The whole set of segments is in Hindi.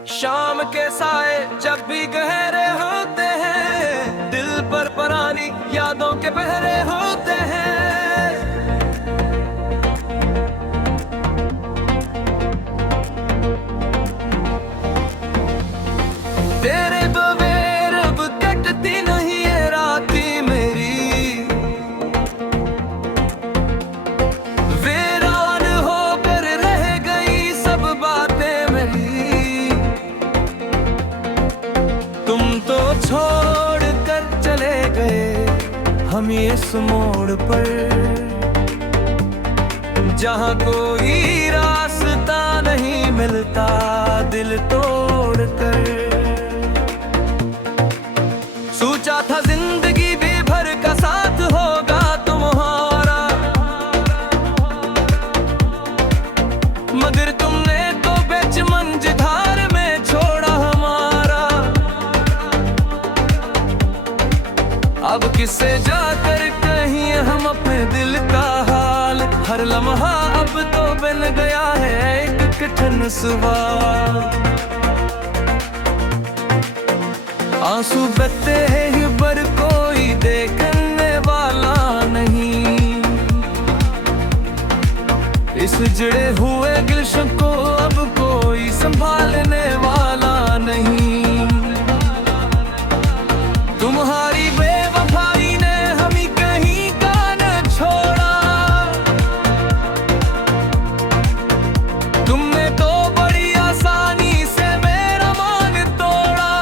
शाम के साए जब भी गहरे होते हैं, दिल पर पुरानी यादों के पहरे होते हैं। तेरे बगैर अब कटती नहीं है राती मेरी, वीरान होकर रह गई सब बातें मेरी। तुम तो छोड़ कर चले गए हम इस मोड़ पर, जहाँ कोई रास्ता नहीं मिलता दिल तोड़ कर। सोचा था जिंदगी भी भर का साथ होगा तुम्हारा, मगर तुमने तो बेच मंझधार में छोड़ा हमारा। अब किससे जाकर कहीं हम अपने दिल का हाल, हर लम्हा अब तो बन गया है एक कठिन सवाल। आंसू बहते हैं पर कोई देखने वाला नहीं, इस जड़े हुए गुलशन को अब कोई संभालने वाला नहीं। तुम्हारी बेवफाई ने हमें कहीं का न छोड़ा, तुमने तो बड़ी आसानी से मेरा मान तोड़ा।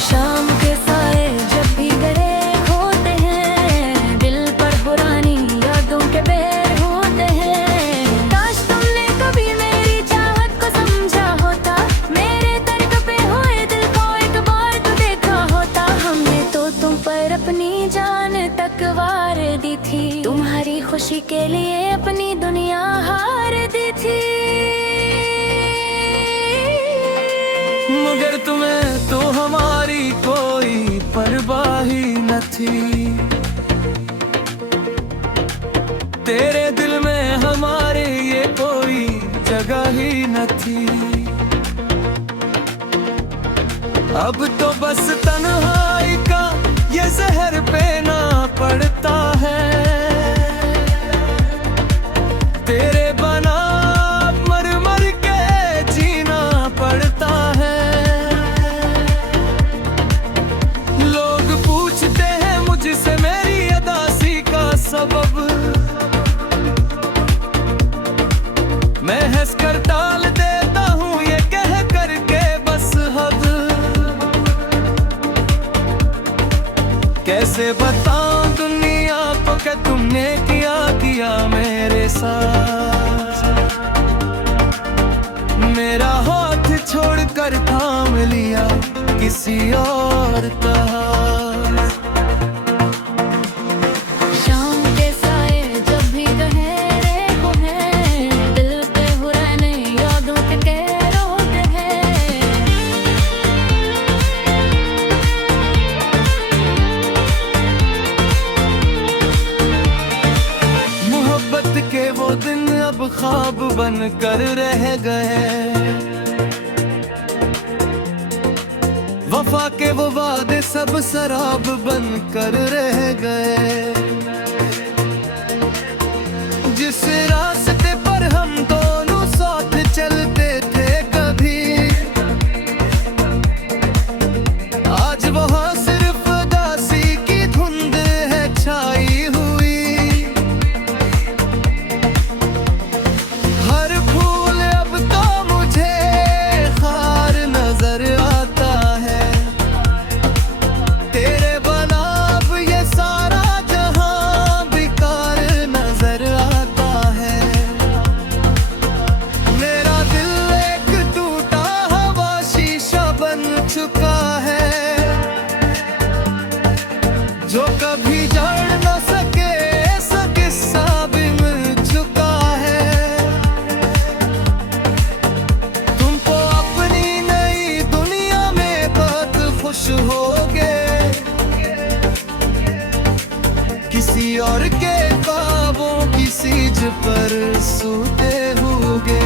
शाम के साए जब भी गहरे होते हैं, दिल पर पुरानी यादों के बहर होते हैं। काश तुमने कभी मेरी चाहत को समझा होता, मेरे तर्क पे होए दिल को एक बार तो देखा होता। हमने तो तुम पर अपनी जान तक वार दी थी, तुम्हारी खुशी के लिए अपनी दुनिया हार दी थी। मगर तुम्हें तो हमारी कोई परवाह ही न थी, तेरे दिल में हमारे ये कोई जगह ही न थी। अब तो बस तन्हाई का ये जहर पीना पड़ता है, तेरे बना मर मर के जीना पड़ता है। लोग पूछते हैं मुझसे मेरी अदासी का सबब, मैं हंस कर टाल देता हूँ ये कह करके बस हद। कैसे बताऊं दुनिया को कि तुमने किया किया मेरे साथ, मेरा हाथ छोड़कर थाम लिया किसी और का हाथ। शाम के साए जब भी गहरे होते हैं, दिल पे पुराने यादों के कहर होते हैं। मोहब्बत के वो दिन अब ख्वाब बन कर रह गए, वफा के वो वादे सब शराब बन कर रह गए। जिस रास्ते पर हम दोनों साथ चलते थे कभी, आज वहाँ सिर्फ उदासी की धुंध है छाई हुई। हर फूल अब तो मुझे खार नजर आता है, तेरे बना अब ये सारा जहां बेकार नजर आता है। मेरा दिल एक टूटा हुआ शीशा बन चुका है, जो कभी जड़ न सके ऐसा किस्सा भी मिल चुका है। तुमको अपनी नई दुनिया में बहुत खुश होगे, किसी और के ख्वाबों की सीज पर सूते होगे।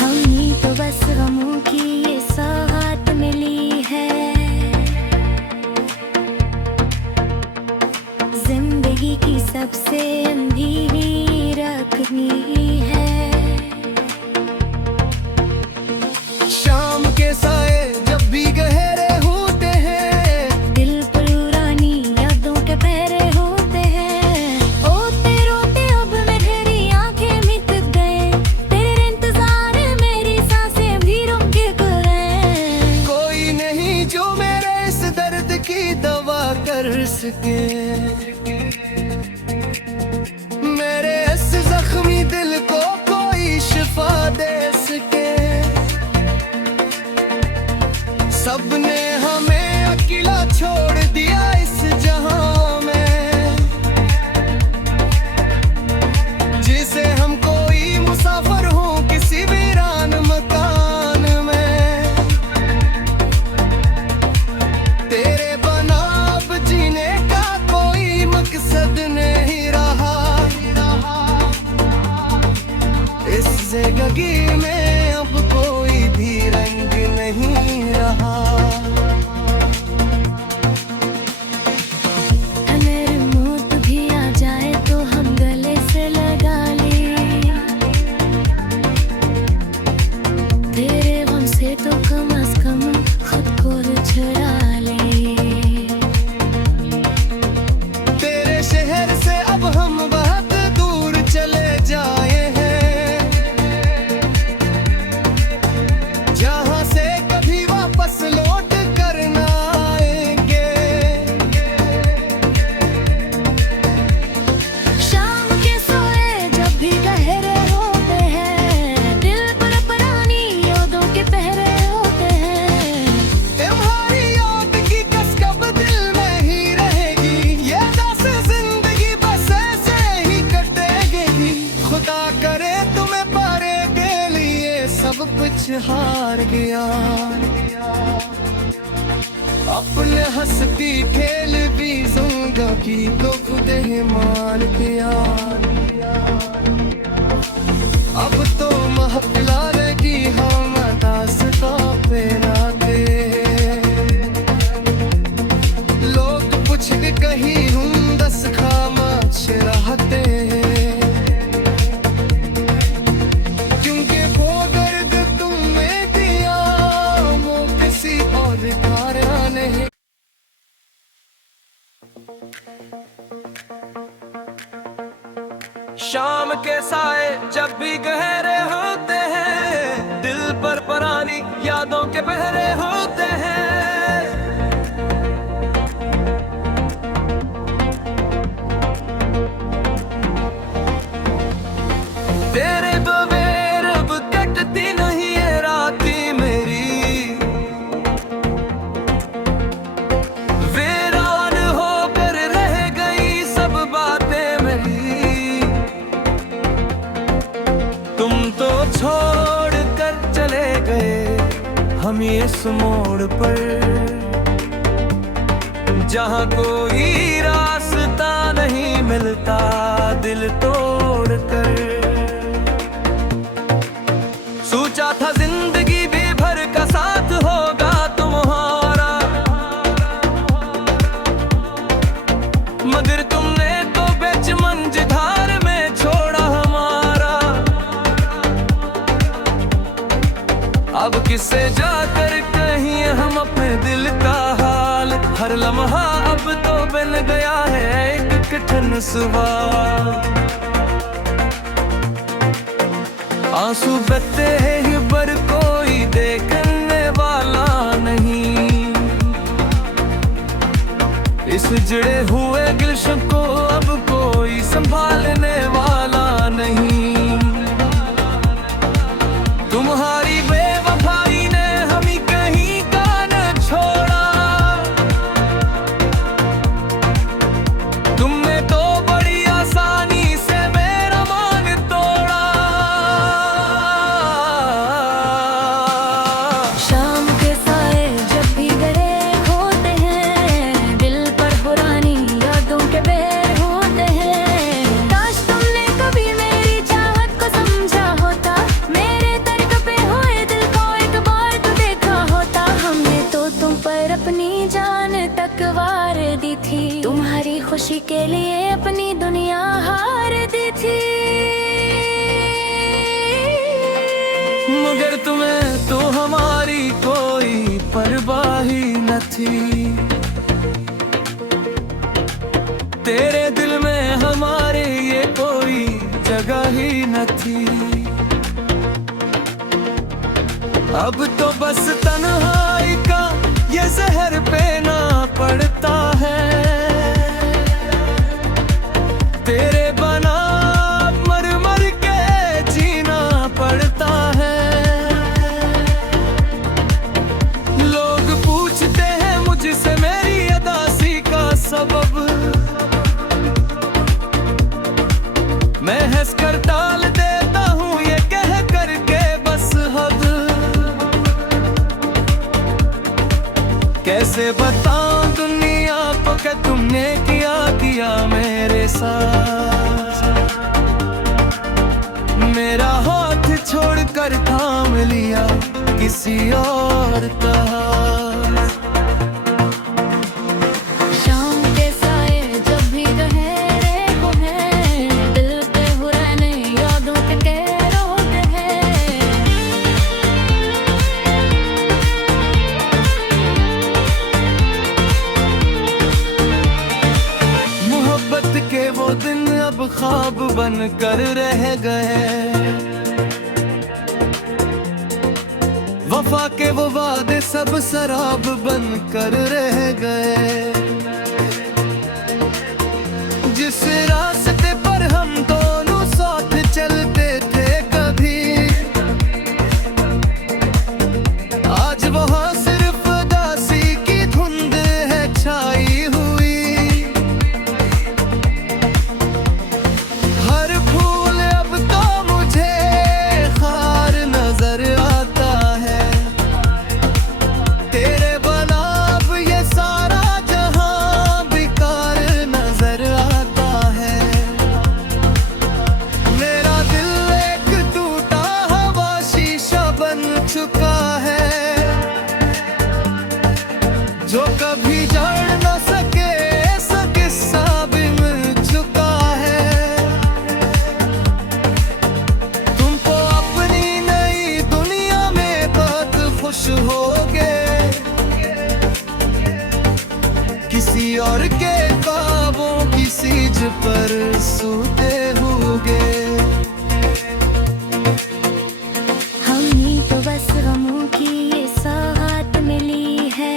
हमनी तो बस गमों की ये सौगात मिली है, जिंदगी की सबसे अनधीरी रखनी है। शाम के साए जब भी गहरे होते हैं, दिल पर पुरानी यादों के पहरे होते हैं। रोते रोते अब मेरी आंखें मिट गए, तेरे इंतजार मेरी सांसें भी रुक गए। कोई नहीं जो मेरे इस दर्द की दवा कर सके, मेरे इस जख्मी दिल को कोई शिफा दे सके। सबने हमें अकेला छोड़ दिया इस जहां में, जिसे हम कोई मुसाफिर हो किसी वीरान मकान में। तेरे बना अब जीने का कोई मकसद नहीं रहा, इस जिंदगी में अब कोई भी रंग नहीं रहा। अगर मौत भी आ जाए तो हम गले से लगा ले, तेरे गम से तो कम से कम खुद को छुड़ा ले। तेरे शहर से अब हम बहुत दूर चले जाए हैं, जहां से कभी वापस लौट कर ना आएंगे। शाम के सोए जब भी गहरे होते हैं, दिल पर पुरानी यादों के पहरे होते हैं। तुम्हारी याद की कसक दिल में ही रहेगी, ये दस जिंदगी बस ऐसे ही कटेगी। खुदा करे तुम्हें पारे के लिए सब कुछ हार गया, अपने हंसती खेल भी जिंदगी को खुद ही मान गया। अब तो महफिला लगी हम दास्तां पे राते, लोग पूछ के कहीं हम दस खामोश रहते, क्योंकि वो दर्द तुमने दिया वो किसी और का नहीं। शाम के साए जब भी गहरे होते हैं, दिल पर पुरानी यादों के पहरे होते हैं। तेरे बगैर अब कटती नहीं है राती मेरी, वीरान होकर रह गई सब बातें मेरी। तुम तो छोड़ कर चले गए हम इस मोड़ पर, जहाँ कोई रास्ता नहीं मिलता दिल तोड़ कर। सोचा था जिंदगी भी भर का साथ होगा तुम्हारा, मगर तुमने तो बेच मंझधार में छोड़ा हमारा। अब किससे जाकर कहिए हम अपने दिल का हाल, हर लम्हा अब तो बन गया है एक कठिन सवाल। आंसू बहते हैं पर कोई देखने वाला नहीं, इस जड़े हुए गुलशन को अब कोई संभालने वाला नहीं। तुम्हारी बेवफाई ने हमें कहीं का न छोड़ा, तुमने तो बड़ी आसानी से मेरा मान तोड़ा। शाम के साए जब भी गहरे होते हैं, दिल पर पुरानी यादों के बहर अपनी जान तक वार दी थी, तुम्हारी खुशी के लिए अपनी दुनिया हार दी थी। मगर तुम्हें तो हमारी कोई परवाह ही न थी, तेरे दिल में हमारे ये कोई जगह ही न थी। अब तो बस तन्हाई का ये जहर पीना पड़ता है, तेरे बना मर मर के जीना पड़ता है। लोग पूछते हैं मुझसे मेरी उदासी का सबब, मैं हंस कर टाल देता हूँ ये कह करके बस हद। कैसे बताऊं दुनिया को कि तुमने किया मेरे साथ, मेरा हाथ छोड़कर थाम लिया किसी और का। शाम के साए जब भी गहरे होते हैं, दिल पे पुराने यादों के कहर होते हैं। मोहब्बत के वो दिन अब ख्वाब बन कर रह गए, वफा के वो वादे सब शराब बन कर रह गए। जिस रास्ते पर हम दोनों साथ चलते थे कभी, आज वहाँ सिर्फ उदासी की धुंध है छाई हुई। हर फूल अब तो मुझे खार नजर आता है, तेरे बना अब ये सारा जहां बेकार नजर आता है। मेरा दिल एक टूटा हुआ शीशा बन चुका है, जो कभी जड़ न सके ऐसा किस्सा भी मिल चुका है। तुमको अपनी नई दुनिया में बहुत खुश होगे, किसी और के ख्वाबों की सीज पर सोते होगे। हमनी तो बस गमों की ये सौगात मिली है,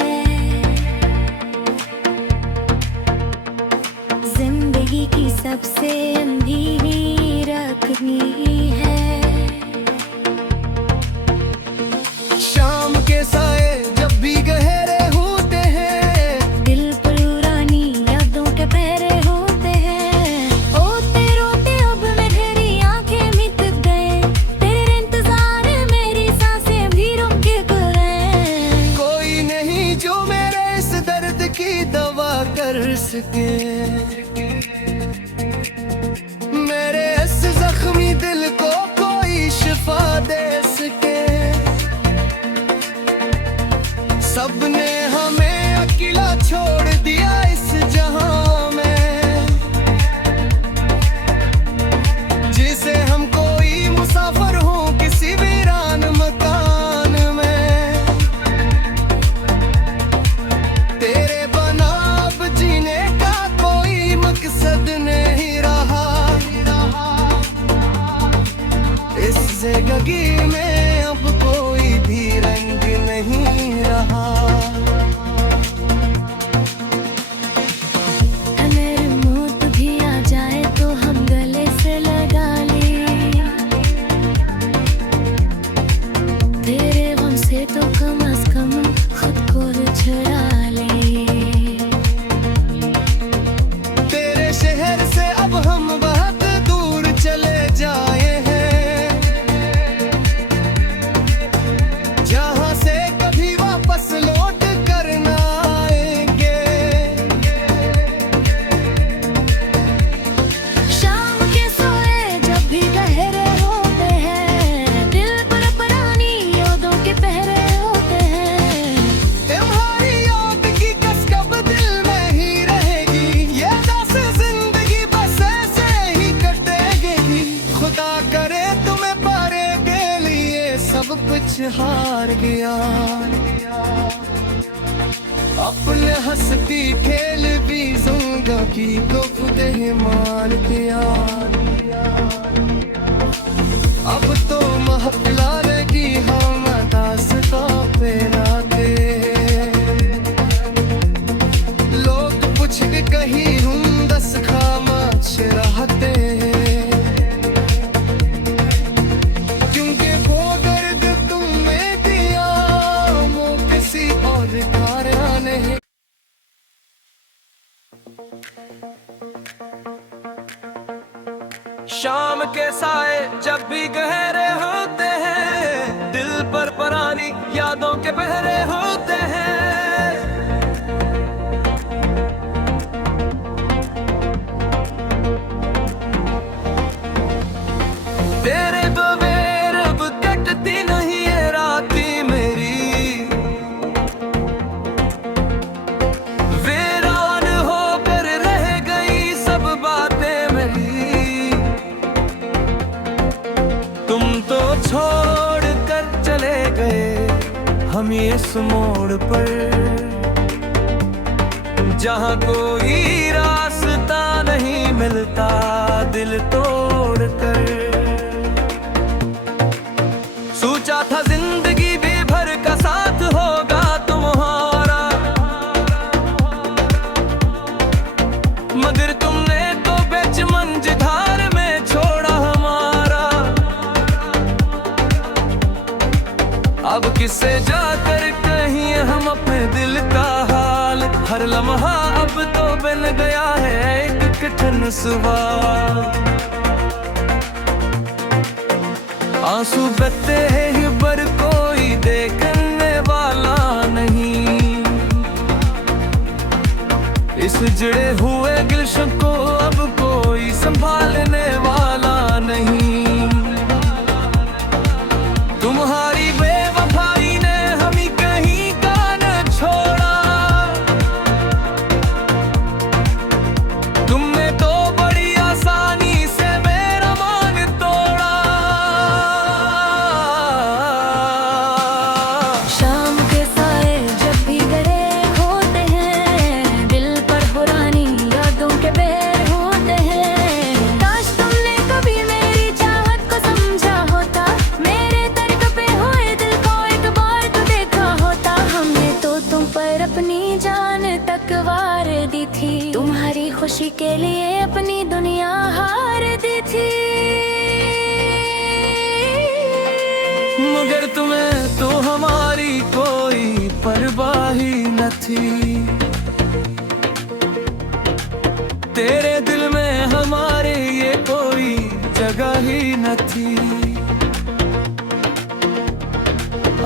जिंदगी की सबसे अंधेरी रखनी है। शाम के साए जब भी गहरे होते हैं, दिल पुरानी यादों के पहरे होते हैं। रोते रोते अब मेरी आंखें मिट गए, तेरे इंतजार मेरी सांसें भी रुक गए। कोई नहीं जो मेरे इस दर्द की दवा कर सके, मेरे इस जख्मी दिल को कोई शिफा दे सके। सबने हमें अकेला छोड़ दिया इस जहां में, जिसे हम कोई मुसाफिर हो किसी वीरान मकान में। तेरे बना अब जीने का कोई मकसद नहीं रहा, इस जिंदगी में अब कोई भी रंग नहीं रहा। अगर मौत भी आ जाए तो हम गले से लगा ले, तेरे गम से तो कम से कम खुद को छुड़ा ले। तेरे शहर से अब हम बहुत दूर चले जाए हैं, हार गया। अपने हंसती खेल भी जिंदगी को खुद ही मार दिया। अब तो महफिला लगी हम दास्ता पे राते। लोग पूछ के कहीं हम दस खामोश रहते। क्योंकि वो दर्द तुमने दिया वो किसी और का नहीं। शाम के साए जब भी गहरे होते हैं, दिल पर पुरानी यादों के पहरे होते हैं। तेरे बगैर अब कटती नहीं है राती मेरी। वीरान होकर रह गई सब बातें मेरी। तुम तो छोड़ कर चले गए हम इस मोड़ पर, जहाँ कोई रास्ता नहीं मिलता दिल तोड़ कर। सोचा था जिंदगी भी भर का साथ होगा तुम्हारा, मगर तुमने तो बेच मंझधार में छोड़ा हमारा। अब किससे जाकर कहीं हम अपने दिल का हाल, हर लम्हा अब तो बन गया है एक कठिन सवाल। आंसू बहते हैं पर कोई देखने वाला नहीं। इस जड़े हुए गुलशन को अब कोई संभालने वाला नहीं। तुम्हारी बेवफाई ने हमें कहीं का न छोड़ा। तुमने तो बड़ी आसानी से मेरा मान तोड़ा। शाम के साए जब भी गहरे होते हैं, दिल पर पुरानी यादों के बहर होते हैं। काश तुमने कभी मेरी चाहत को समझा होता, मेरे तर्क पे हुए दिल को एक बार तो देखा होता। हमने तो तुम पर अपनी जान तक वार दी थी, तुम्हारी खुशी के लिए अपनी दुनिया हार दी थी। मगर तुम्हें तो हमारी कोई परवाह ही न थी। तेरे दिल में हमारे ये कोई जगह ही न थी।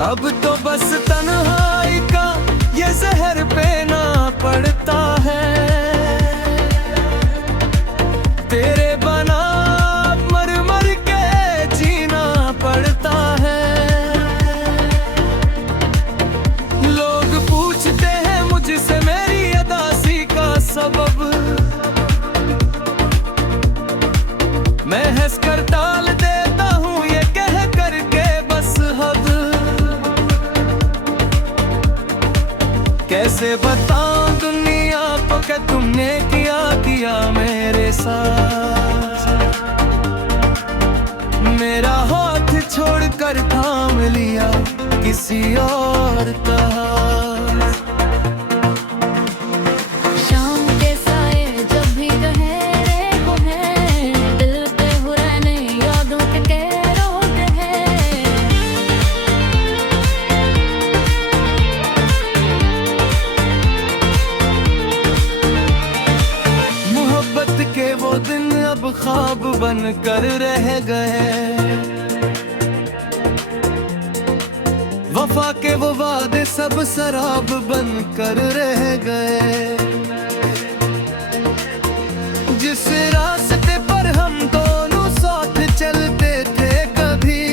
अब तो बस तन्हाई का ये जहर पीना पड़ता है। तेरे बना मर मर के जीना पड़ता है। लोग पूछते हैं मुझसे मेरी अदासी का सबब, मैं हंस कर टाल देता हूँ ये कह करके बस हद। कैसे बताऊं दुनिया को कि तुमने किया मेरे साथ। मेरा हाथ छोड़कर थाम लिया किसी और का। शाम के साए जब भी गहरे होते हैं, दिल पे पुराने यादों के कहर होते हैं। मोहब्बत के वो दिन अब ख्वाब बन कर रह गए। वफा के वो वादे सब शराब बन कर रह गए। जिस रास्ते पर हम दोनों साथ चलते थे कभी,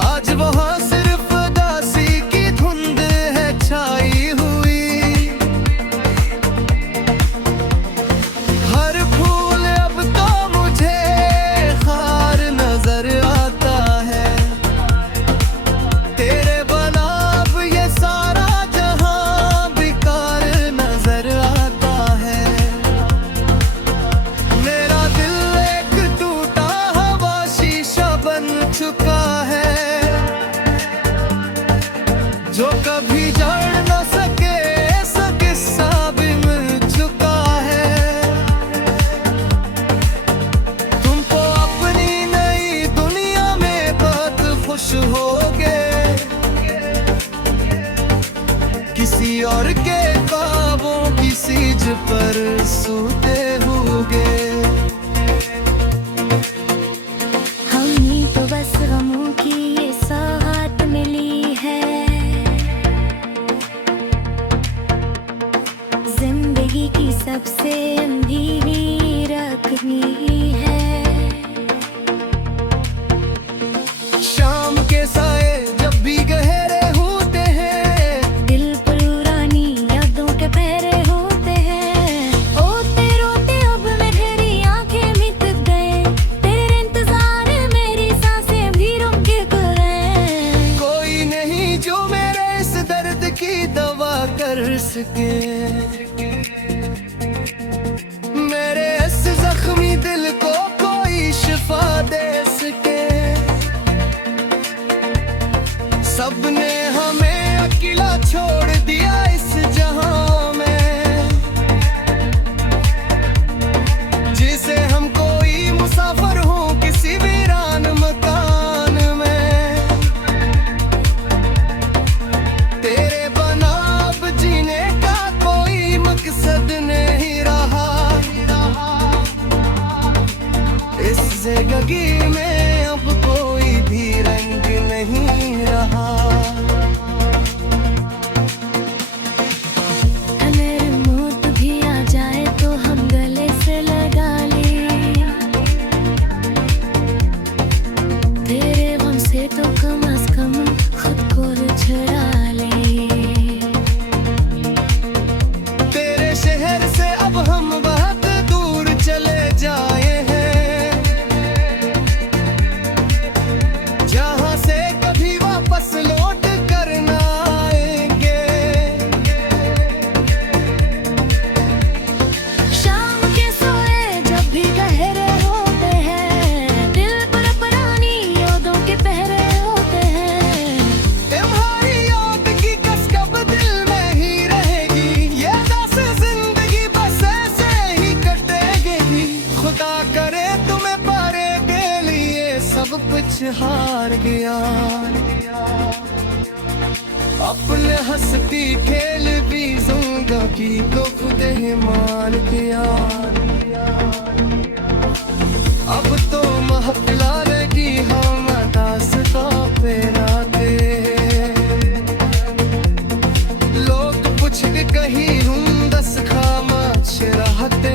आज वहाँ सिर्फ उदासी की धुंध है छाई हुई। हर फूल अब तो मुझे खार नजर आता किसी और के ख्वाबों की सीज पर सूते होगे। हमनी तो बस गमों की ये सौगात मिली है, जिंदगी की सबसे अनधीरी रखनी है। शाम के साए जब भी गहरे होते हैं, दिल पर पुरानी यादों के पहरे होते हैं। रोते रोते अब मेरी आंखें मिट गए, तेरे इंतजार मेरी सांसें भी रुक गए। कोई नहीं जो मेरे इस दर्द की दवा कर सके, मेरे इस जख्मी दिल को कोई शिफा दे सके। सबने हमें अकेला छोड़ दिया इस जहां में, जिसे हम कोई मुसाफिर हो किसी वीरान मकान में। तेरे बना अब जीने का कोई मकसद नहीं रहा, इस जिंदगी में अब कोई भी रंग नहीं रहा। अगर मौत भी आ जाए तो हम गले से लगा ले, तेरे गम से तो कम अज कम खुद को छुड़ा ले। तेरे शहर से अब हम बहुत दूर चले जाए हैं, जहां से कभी वापस लौट कर ना आएंगे। शाम के सोए जब भी गहरे होते हैं, दिल पर पुरानी यादों के पहरे होते हैं। तुम्हारी याद की कसक दिल में ही रहेगी, ये दस जिंदगी बस ऐसे ही कटेगी। खुदा करे तुम्हें पारे के लिए सब कुछ हार गया, अपने हंसती खेल भी जिंदगी को खुद ही मान दिया। अब तो महफिला लगी हम दास्तां पे राते, लोग पूछ के कहीं हम दस खामोश रहते,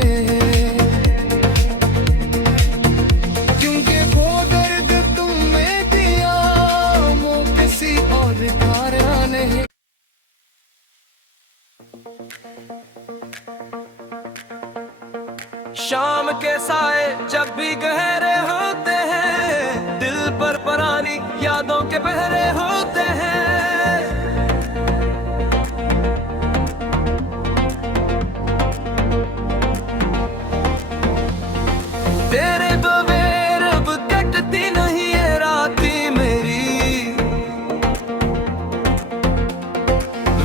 क्योंकि वो दर्द तुमने दिया वो किसी और का नहीं। शाम के साए जब भी गहरे होते हैं, दिल पर पुरानी यादों के पहरे होते हैं। तेरे बगैर अब कटती नहीं है राती मेरी,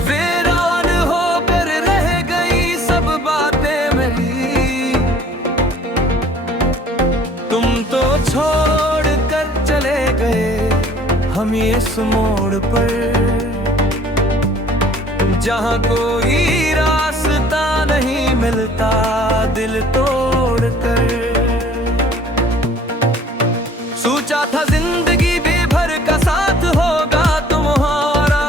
वीरान होकर रह गई सब बातें मेरी। तुम तो छोड़ कर चले गए हम इस मोड़ पर, जहां कोई रास्ता नहीं मिलता दिल तोड़ कर। सोचा था जिंदगी भी भर का साथ होगा तुम्हारा,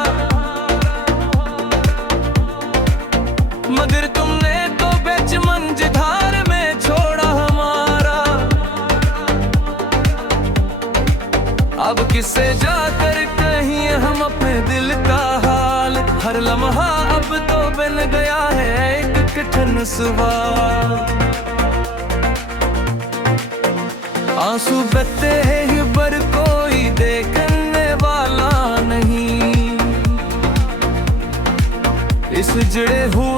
मगर तुमने तो बेच मंझधार में छोड़ा हमारा। अब किससे जाकर कहीं हम अपने दिल का हाल, हर लम्हा अब तो बन गया है एक कठिन सवाल। आंसू बहते हैं पर कोई देखने वाला नहीं, इस जड़े हुए